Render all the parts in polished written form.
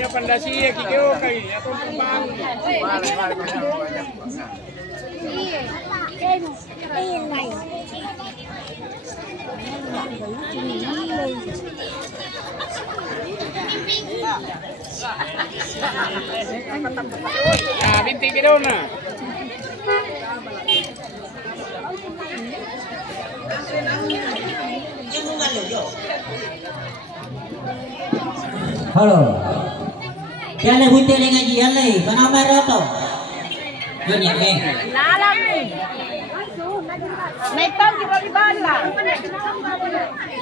Ya pandasi ya kikyo kay atong pang. Ah, binti kilo na. Halo. Kaya bunti lang ngaji alay, panamay roto. Yun yan eh. Lalang ni. May pang di bala.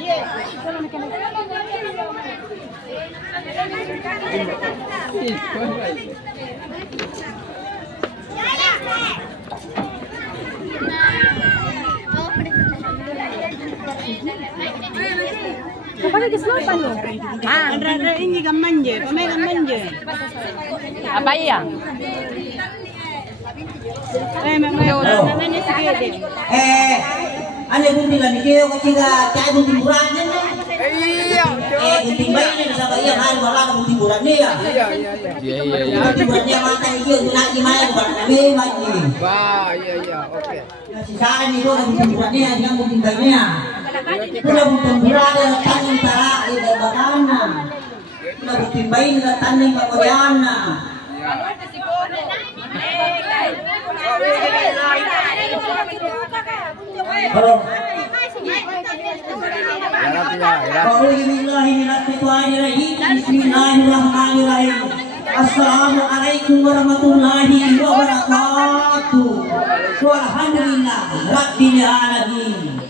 Yes. Kapag kislopan mo? Ah, rara ini gamanje, pamay gamanje. Abaya. Ano yung bilang ni Keo kasi ka kaya yung timburan niya na? Yung timbay niya sa kaya mahal wala na yung timburan niya. Yung timburan niya mata ni Keo yung lagi mahal wala na may mahal. Ba, iya, okay. Sisaan ito ang timburan niya yung timbay niya. Ito lang yung timburan niya tanong tara ay bakana. Ito lang yung timbay niya tanong makoyana. Halo. Bismillahirrahmanirrahim. Assalamualaikum warahmatullahi wabarakatuh. Walhamdulillah rabbil alamin.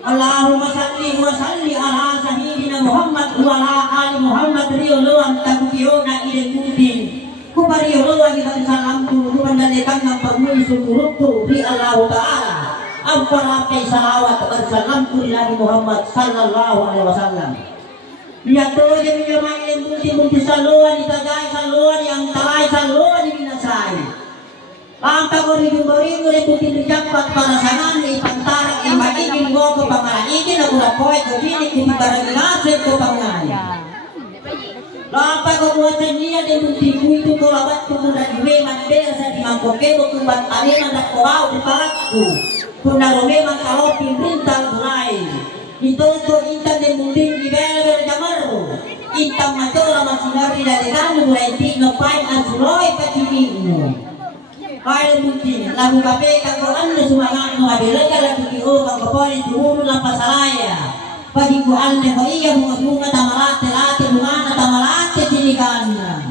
Allahumma salli wa salli ala sayyidina Muhammad wa ala ali Muhammad riyallahu ta'ala ila kudin. Kubariyallahu kita salam tu mandalikan ngapamun syukur bi Allah Taala. Ampara pe salawat bersalam tu Nabi Muhammad sallallahu alaihi wasallam. Dia tu je menyamai yang multi saluan ditagai saluan yang talai saluan binasai. Angka ko rin bari ko rin putin japat para sangan ni pantara imaginin mo ko pangalan iki na kurapoy ko dili ko barangase ko pangalan. Lapa ko buat niya de muntiku itu ko labat ko na diwe man sa di mangkoke ko kumbat ali na korau di parakku. Kuna rome man kalau pimpintan mulai. Ito ko intan de munting di bel jamaru. Intan matora masinari dari kamu mulai ti no pain asuloi patipino. Kaya munting lagu kape ka ko anda sumangat no adele kala kiko ka ko pori tuuru la pasalaya. Pagi ko anda ko iya bunga tamalate late bunga tamalate tinikanna.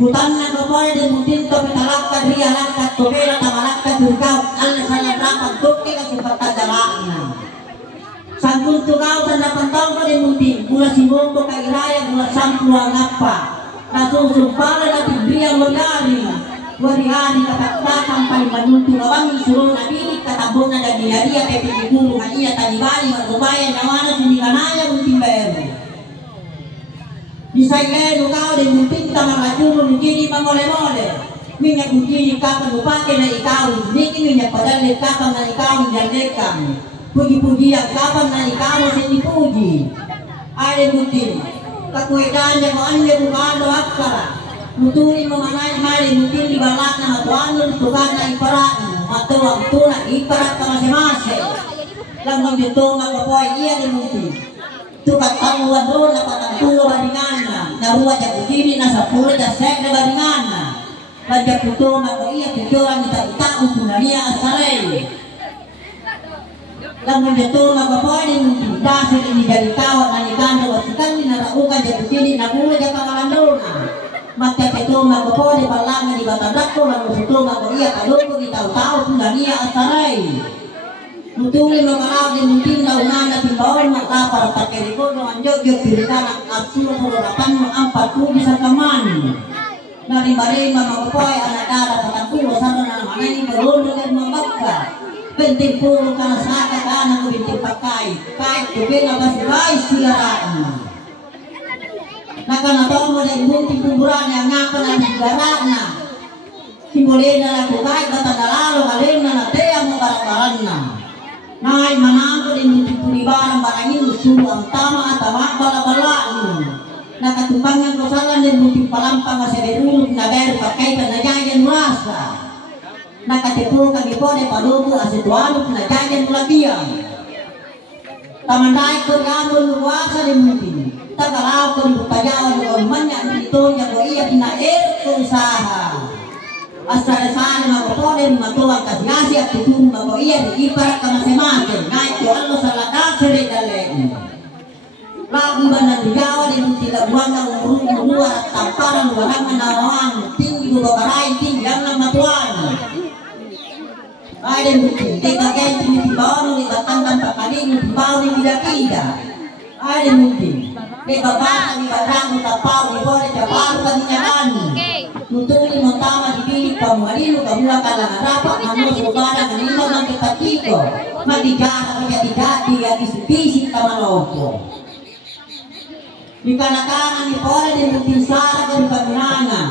Kutanna ko pori de munting to petalaka ria lakat to bela tamalaka turkau anda sana rapat tukke ka supata jalakna. Sangkun tukau tanda pantang ko de munting mula simbong ka iraya mula sampua ngapa. Langsung sumpala na tibria modari. Wari-hari katakta sampai menuntu awang suruh nabi katabon na dagiyari at epikulu kaniya talibani magbabayan nawana sinikanaya munting bayaru. Bisay kau de munting tamarajuro nukini pamole-mole. Minyak nukini kapan upake na ikaw, niki minyak padalit kapan na ikaw njaldekan. Puji-puji yang kapan na ikaw sinipuji. Ay munting kakuitan yang anya bukado akara. Mutuli memanai mari mungkin di balak na matuanun tukar na iparat matuang tuna iparat ka masing-masing lang dito magapoy iya ni mungkin tukar tamuan doon na patampulo baringan na ruwa dya kutini na sa pula dya sek na baringan na badya puto mago iya pituran ni tautang tunania asalay lang dito magapoy ni mungkin dasir ini dari kawat na ikanda wasikan ni naraukan dya kutini na pula dya kakalandona maka itu magpo di palangan di batadak ko lang suto magariya kaloko di taw-taw tunania asaray mutuli magalaw di muntin na unana timbawal makapar takeriko no anjo yo kirita ng absulo hororapan mo ang patugi sa kaman na rimba-rimba magpoy anadara patampulo sana na manay marulo ng mambagka penting puro ka sa kakana ko binting pakay kahit tubig na basibay sigaraan nakanato mo na ibunting kuburan yang ngapa na sigaran na simbolin na lang kahit batadalalo kalin na natea mo barang-barang na Nay manangko din munting punibarang barangin usuro ang tama at tama bala-balaan Nakatumbangnya kosalan dan muti palampang masih berurut nagar pakai penajajan merasa. Nakatipu kami pode paluku asitualu penajajan mulabiang. Taman daik bergamul luasa di muti. Tagalaw ko ni Putayawan o manya ito niya ko iya kinair ko usaha. Asal-asal magpapode ni matuwang kasingasi at tutulong ko iya di iparat ka masemate. Ngayon ko alo sa ladak sa redalen. Labi ba ng diyawan ni Mutilabuan na umurong at tamparan walang manawang tinggi ko bakarain tinggi ang lang matuwan. Ay din Muti, di kagay tinitibaw ni batang pakaling nitibaw ni Bidakida. Ay din Muti. May babasa ni Badang Mutapao ni Bore Japaro Kadinyakan. Nutuli mo tama di pilit pa mo alino ka mula ka lang arapak na mo subara kanino ng kitatiko. Matigara ka digati at isipisi ka manoko. Di kanakanan ni Bore din mutinsara ka ni Paminanga.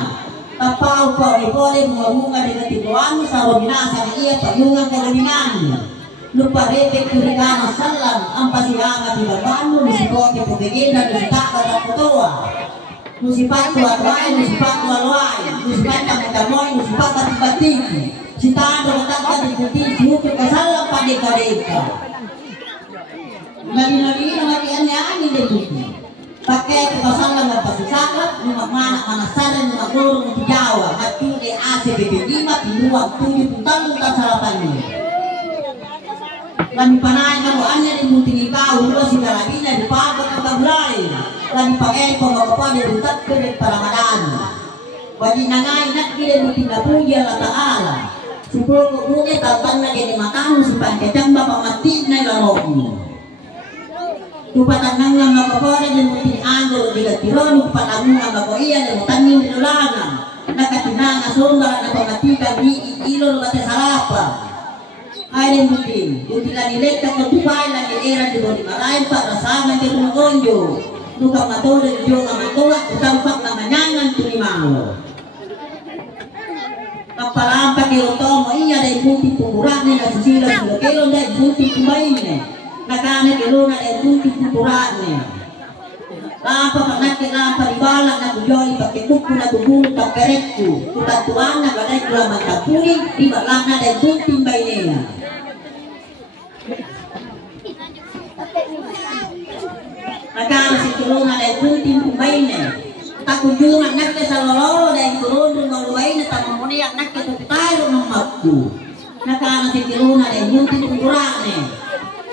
Tapao po ni Bore bunga-bunga di katituan sa robinasa na iya paglungan ka robinani. Lupa repek kurikana salam ang pasihangat di babano ni sipoke pagigina ni sitaka at kutua ni sipatu atway ni sipatu alway ni sipata metamoy ni sipata tibatiki sitado mataka di puti siupi kasalam padeka-deka nalina-lina mati-ani-ani di puti pakai kasalam at pasisakap ni magmanak manasaran ni magurong ni Jawa matuli ase bibigima pinuwag tuyo puntang-puntang saratan niya. Lani panay na buannya di munting ikaw ulo si karabina di pagod ng taglay lani pag-el ko magpapad di rutat ko di Ramadan wadi na nga inat kila munting napuya la ta'ala sipuro ko buke taltan na gini makamu si pangketamba pamatid na ilalog mo tupatan nang nga magpapad di munting anggol di gatiron patanong nga magoiya di mutanin di lulangan nakatinang asundar na pamatikan di ilol bate sarapa. Ay Muti, utila nileta ko tupay lang era di bodi maray para sama di kumagonyo. Nuka matolo di Diyo nga matuwa, utampak na manyangan tunimango. Kapalampak yung tomo, iya dahil Muti pumurat ni nasisilang silokelo dahil Muti kumain ni. Nakanik ilo na dahil Muti pumurat ni. Lampa panakit lampa ribalang na kuyoy, pakikuku na tubulong kaperekku. Tutatuan na balay kulaman kapuli, di balang na dahil Muti mbay niya. Nagkala si tulungan dahil kunting kumain takunjungan nakka sa lolo dahil turun maluway na tamamuniyak nakka tutalo ng magku nagkala si tulungan dahil kunting kukurang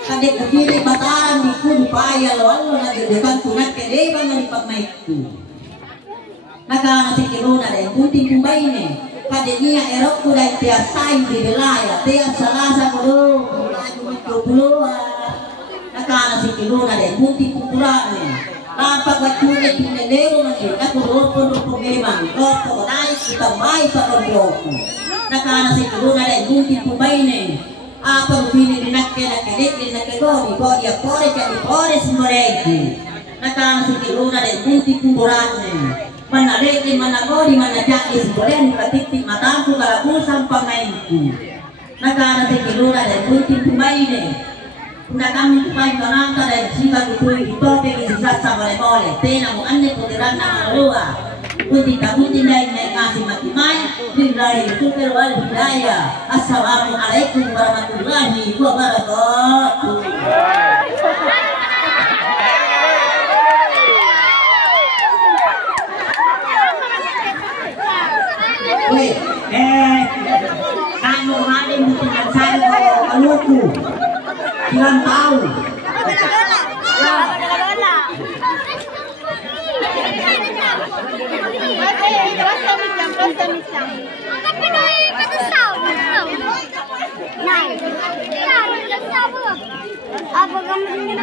kadik kutiri bataran di kunupaya lolo nagdagan tunat kede ba nga ipagmaikku nagkala si tulungan dahil kunting kumain kadik niya erok ko dahil tiasay di belaya tias salasa ko doon mula jumit nakana si kiluna dahil munti kukurane lampak wajune pinelero naging nakurupon ng problemang loko nais itamay sa kondoko nakana si kiluna dahil munti kumain apa rupini dinakke na kilikli na kagoni bodi apore kaya ipore simoregi nakana si kiluna dahil munti kukurane manaleki managodi manajaki simoregi patitik matampu kalabusan pamainku nakana si kiluna dahil munti kumain na kami kupay kananta dahil sika kutuloy ito pag-isisat sa mole-mole tena mo ane putiran na maluwa kundi tabutin dahil may kasi matimay billahi superwal hidayah assalamualaikum warahmatullahi wabarakatuh. Weh, kamu maling bukan saya aluku Ilang tahu. Apa kamu ingin